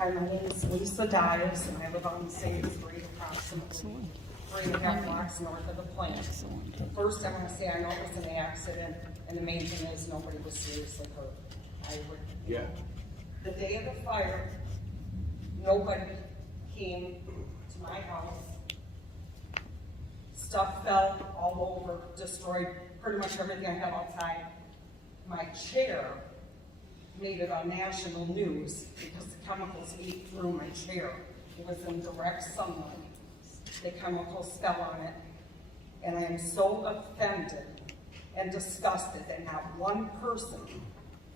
Hi, my name is Dyas, and I live on St. Street, approximately 3.5 blocks north of the plant. First, I want to say I know it was an accident, and the main thing is nobody was seriously hurt. The day of the fire, nobody came to my house. Stuff fell all over, destroyed pretty much everything I had outside. My chair made it on national news because the chemicals ate through my chair. It was in direct sunlight. The chemicals fell on it. And I am so offended and disgusted that not one person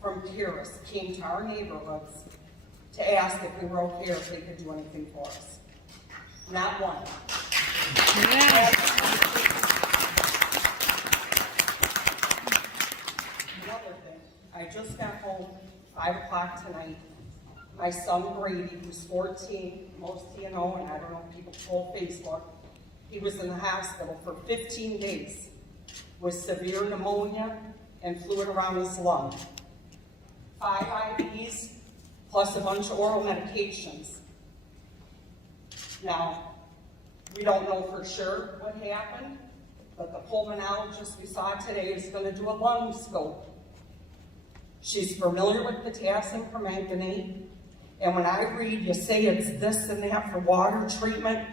from Carus came to our neighborhoods to ask if we were okay or if they could do anything for us. Not one. Yeah. Another thing, I just got home 5 o'clock tonight. My son Brady, who's 14, most of you know, and I don't know if people told Facebook, he was in the hospital for 15 days with severe pneumonia and fluid around his lung. 5 IVs plus a bunch of oral medications. Now, we don't know for sure what happened, but the pulmonologist we saw today is going to do a lung scope. She's familiar with potassium permanganate, and when I read, you say it's this and that for water treatment.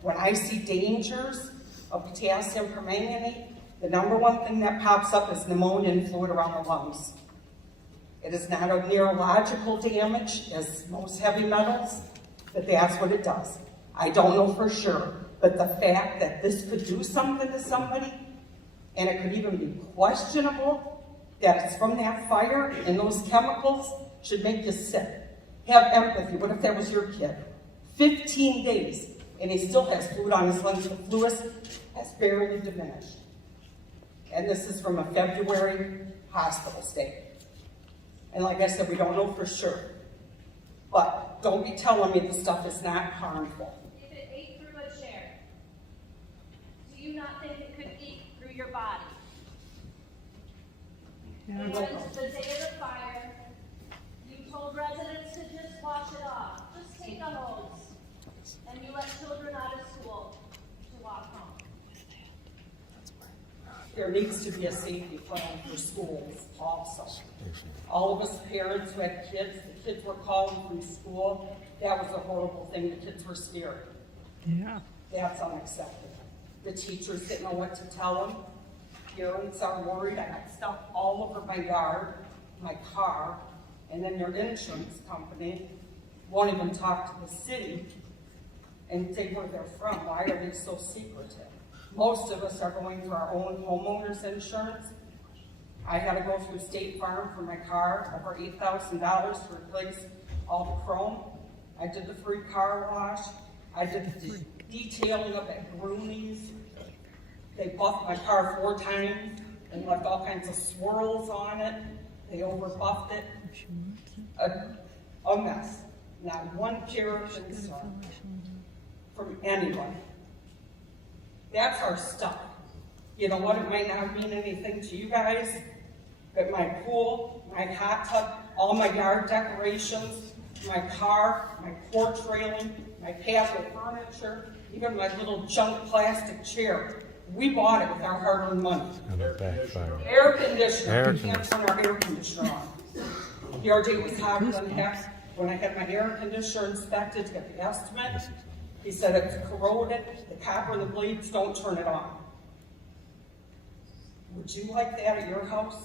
When I see dangers of potassium permanganate, the number one thing that pops up is pneumonia and fluid around the lungs. It is not a neurological damage as most heavy metals, but that's what it does. I don't know for sure, but the fact that this could do something to somebody, and it could even be questionable that it's from that fire and those chemicals, should make you sick. Have empathy. What if that was your kid? 15 days, and he still has fluid on his lungs. The fluid has barely diminished. And this is from a February hospital stay. And like I said, we don't know for sure. But don't be telling me the stuff is not harmful. If it ate through a chair, do you not think it could eat through your body? And the day of the fire, you told residents to just wash it off. Just take a hose. And you let children out of school to walk home. There needs to be a safety plan for schools also. All of us parents who had kids, the kids were calling from school. That was a horrible thing. The kids were scared. Yeah. That's unacceptable. The teachers didn't know what to tell them. Parents are worried. I got stuff all over my yard, my car, and then their insurance company won't even talk to the city and say where they're from. Why are they so secretive? Most of us are going through our own homeowner's insurance. I had to go through State Farm for my car, over $8,000 to replace all the chrome. I did the free car wash. I did the detailing of it at Groomey's. They buffed my car 4 times and left all kinds of swirls on it. They over-buffed it. A mess. Not one care of concern from anyone. That's our stuff. You know what? It might not mean anything to you guys, but my pool, my hot tub, all my yard decorations, my car, my porch railing, my patio furniture, even my little junk plastic chair. We bought it with our hard-earned money. Air conditioner. We can't turn our air conditioner on. The other day was hotter than heck. When I had my air conditioner inspected to get the estimate, he said it's corroded, the copper and the blades don't turn it on. Would you like that at your house?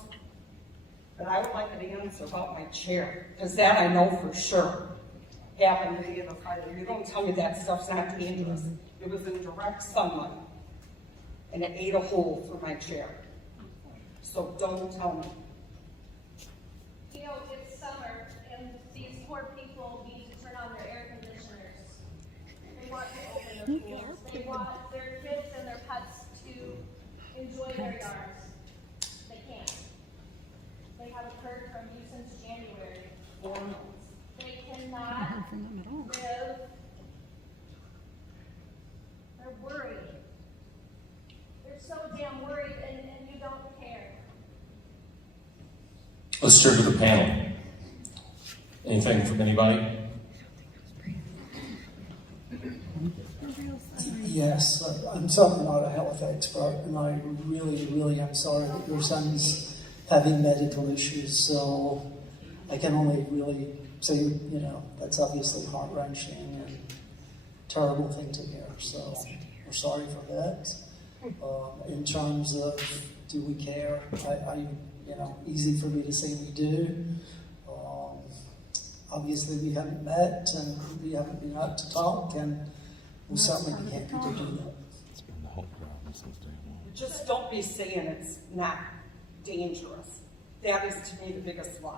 But I would like an answer about my chair, because that I know for sure happened the day of the fire. You don't tell me that stuff's not dangerous. It was in direct sunlight, and it ate a hole through my chair. So don't tell me. You know, it's summer, and these poor people need to turn on their air conditioners. They want to open their pools. They want their kids and their pets to enjoy their yards. They can't. They have occurred from you since January. 4 months. They cannot live. They're worried. They're so damn worried, and you don't care. Let's turn to the panel. Anything from anybody? Yes, I'm certainly not a health expert, and I really, really am sorry that your son's having medical issues. So I can only really say, you know, that's obviously heart-wrenching and terrible thing to hear. So we're sorry for that. In terms of do we care, you know, easy for me to say we do. Obviously we haven't met and we haven't been out to talk, and we'll certainly be happy to do that. It's been the whole problem since day one. Just don't be saying it's not dangerous. That is to me the biggest lie.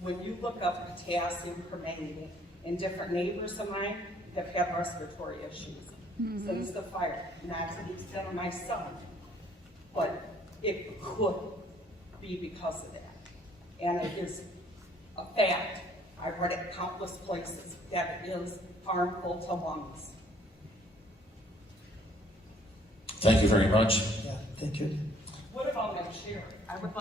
When you look up potassium permanganate in different neighbors of mine that have respiratory issues since the fire, not to the extent of my son, but it could be because of that. And it is a fact. I've read it countless places that it is harmful to lungs. Thank you very much. Yeah, thank you. What about my chair? I would like